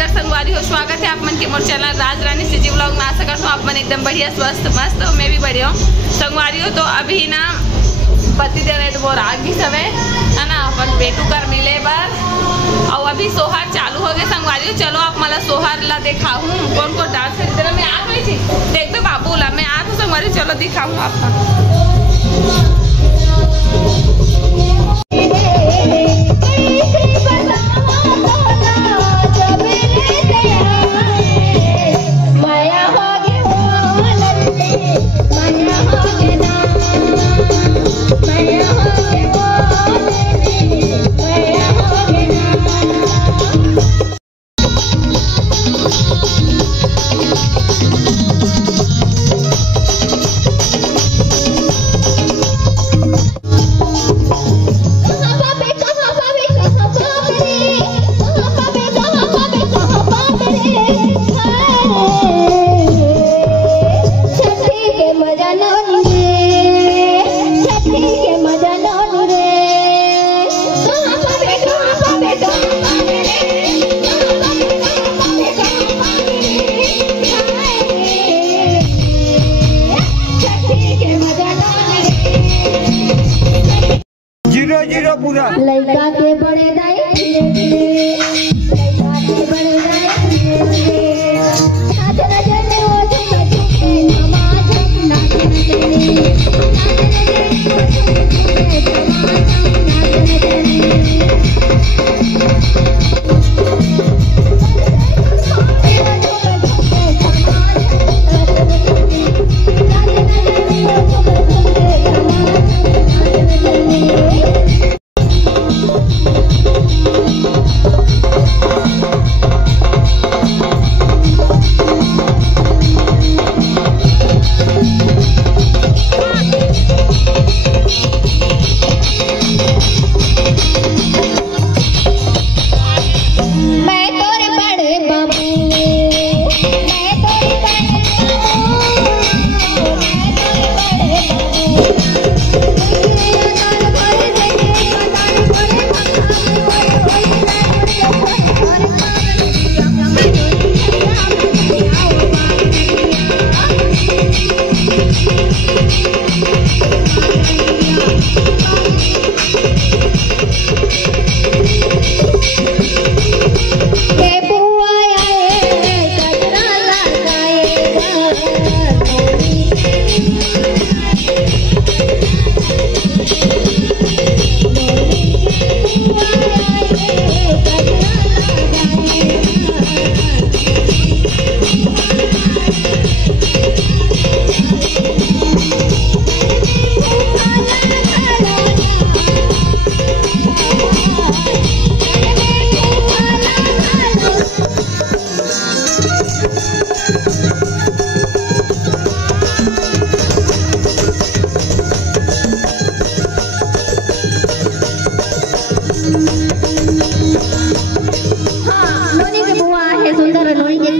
नमस्कार संगवारी हो, स्वागत है आप मन के मोर चैनल राज रानी सिटी व्लॉग में। आशा करता हूँ आप मन एकदम बढ़िया स्वस्थ मस्त और मैं भी बढ़िया हूँ संगवारी हो। तो अभी ना पति दे रहे तो वो आगे समय है ना अपन बेटू कर मिले बार और अभी सोहर चालू हो गए संगवारी हो। चलो आप मला सोहर ला दिखाऊँ कौन कौन डांस कर तरह मैं आ गई थी देख दो बाबू ला मैं आ तो संगवारी चलो दिखाऊँ आपका। जीरो पूरा लड़का के बड़े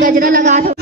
गजरा लगा दो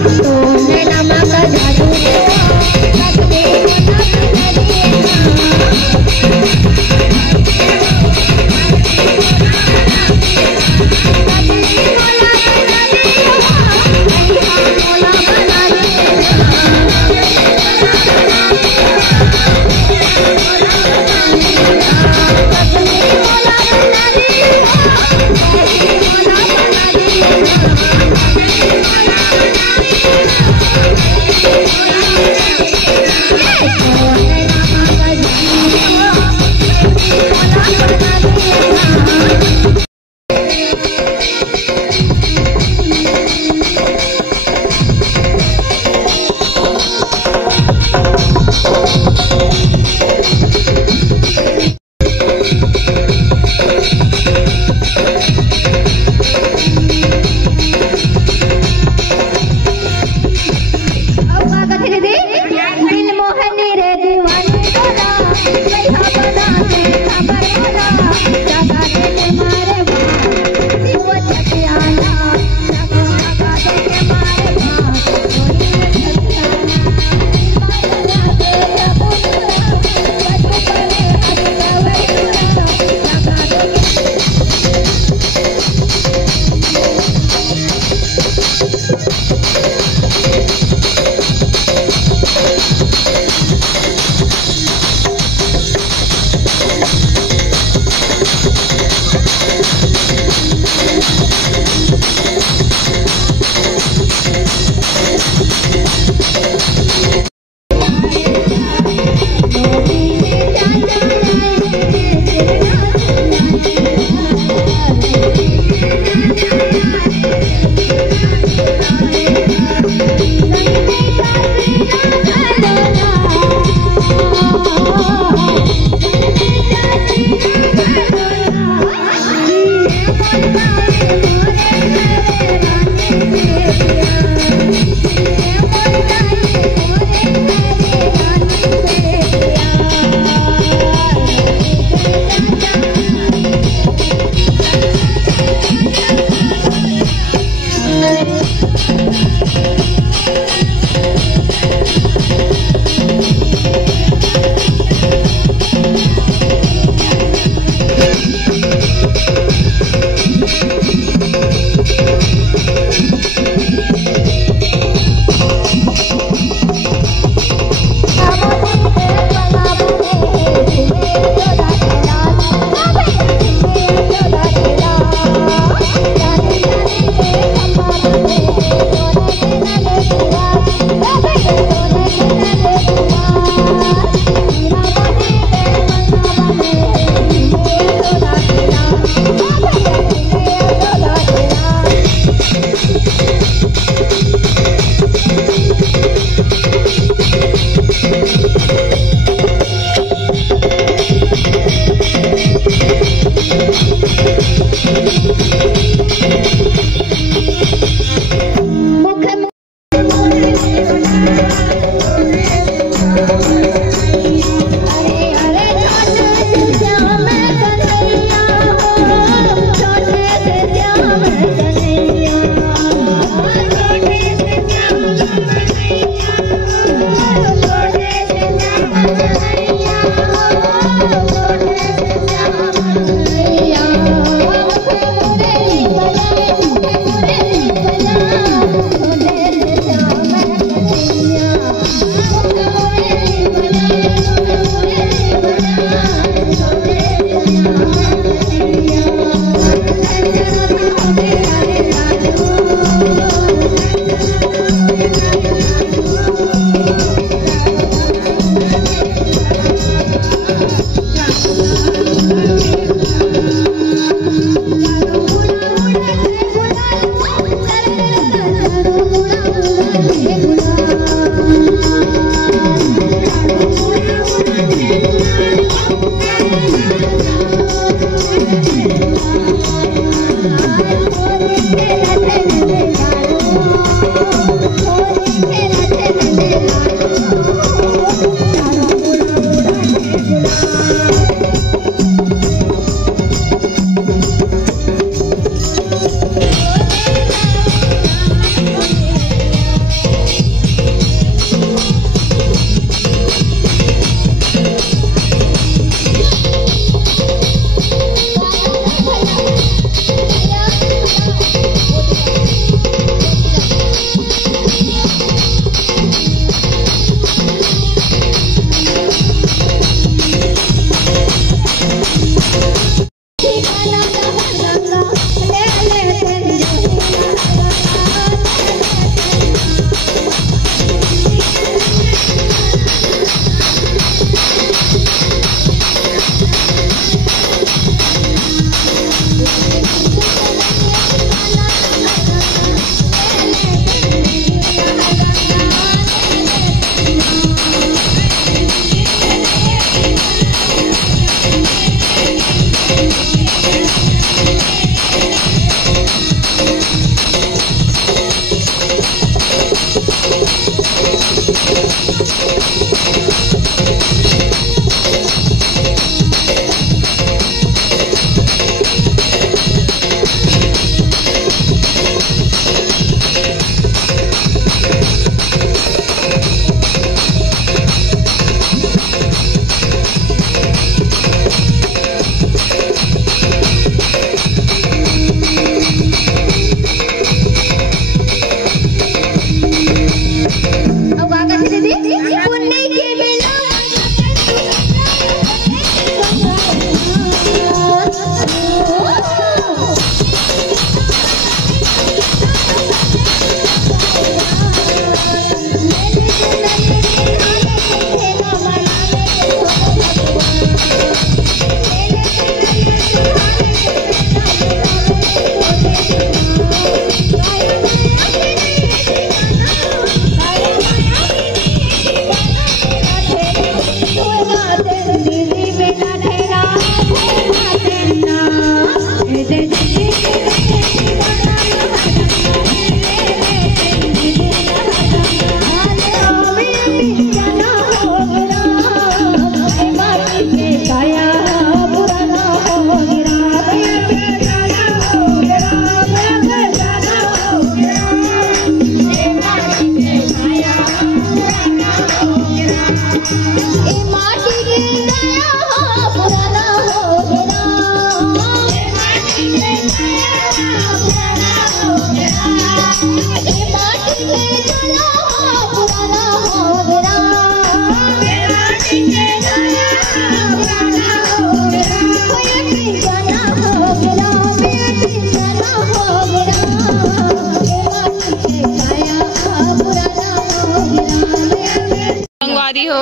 संगवारी हो,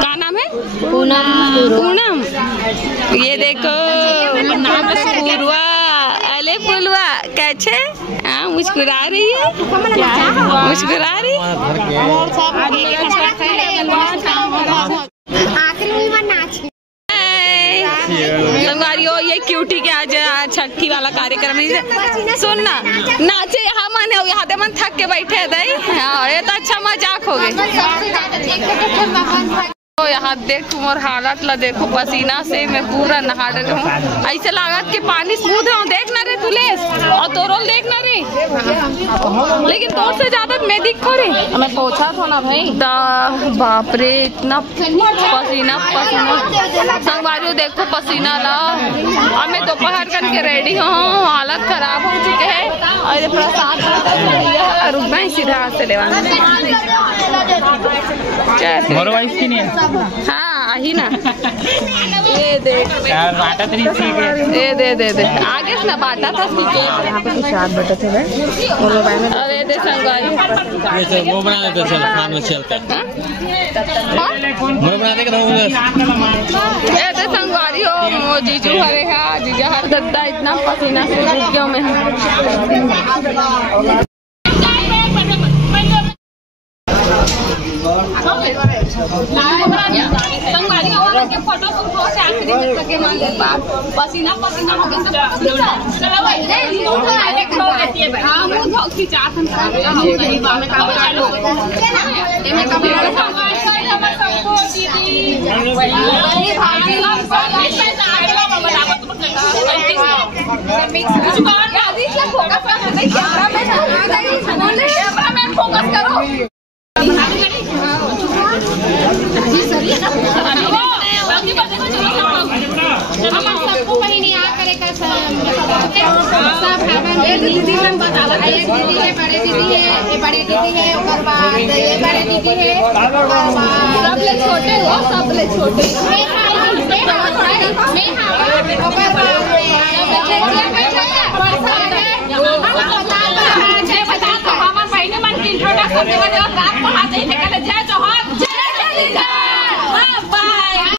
क्या नाम है? पूनम। ये देखो पूर्वा, अले पुलवा कैसे मुस्कुरा रही है, मुस्कुरा रही। संगवारी हो, ये क्यूटी के आज छठी वाला कार्यक्रम सुनना नाचे यहाँ मन है, यहाँ दे मन थक के बैठे है दई। हाँ, ये तो अच्छा मजाक हो गई। तो यहाँ देख तुम और हालत ला देखो, पसीना से मैं पूरा नहा रही हूँ। ऐसे लागत के पानी स्मूथ है, देखना रे तुलेस और तोरल देखना रे, लेकिन तो से ज्यादा मैं दिखो रे। मैं पोछा था ना भाई, बाप रे इतना पसीना पसीना। संगवारी देखो पसीना ला, अब मैं दोपहर करके रेडी हूँ, हालत खराब हो चुके है। और प्रसाद रुकना ही सीधा हाथ से लेवा। हाँ ही ना, ये देख बाटा तो ये दे आगे से ना बाटा था, बटे थे। अरे दे संगवारी वो बना लेते चलता दे संगवारी हो। जीजू हरे है, जीजा हर दद्दा इतना पसीना से क्यों में फोटो पसीना पसीना हो गया। फोकस करो। सबको बहनी आ करेगा सब दीदी है, बड़े दीदी है, ये बड़े दीदी है, ओकर बाद ये बड़े दीदी है, सब ले छोटे हो, सब ले छोटे। इंट्रोडक्शन